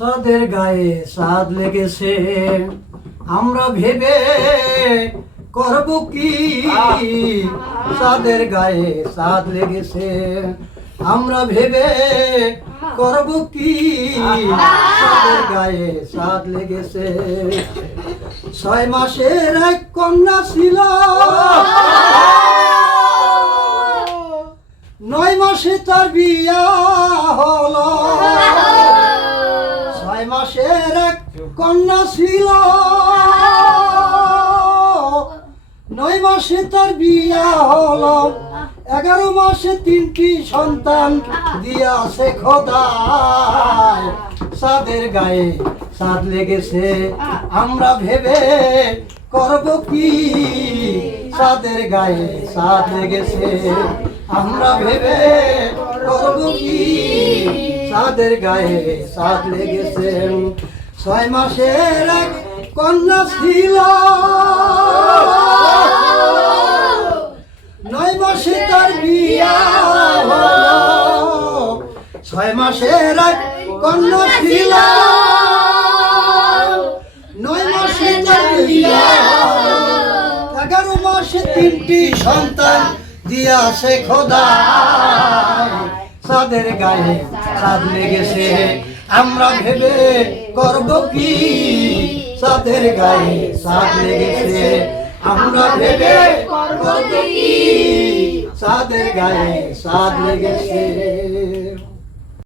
তাদের গায়ে সাদ লেগেছে, আমরা ভেবে করব কি? তাদের গায়ে সাদ লেগেছে, আমরা ভেবে করব কি? তাদের গায়ে সাদ লেগেছে। 6 মাসের এক কন্যা ছিল, 9 মাসে তার বিয়া হলো। 6 মাসের এক কন্যা ছিল, 9 মাসে তার বিয়া হলো। 11 মাসে 3টি সন্তান দিয়াছে খোদায়। সাদের গায়ে সাদ লেগেছে, আমরা ভেবে করব কি? সাদের গায়ে সাদ লেগেছে, আমরা ভেবে করব কি? সাদের গায়ে সাদ লেগেছে। 6 মাসের এক কন্যা ছিল, 9 মাসে তার বিয়া হলো। 6 মাসের এক কন্যা ছিল, 9 মাসে তার বিয়া হলো। 11 মাসে 3টি সন্তান দিয়াছে খোদা। সাদের গায়ে সাদ লেগেছে, আমরা ভেবে করব কি? সাদের গায়ে সাদ লেগেছে, আমরা ভেবে করব কি? সাদের গায়ে সাদ লেগেছে।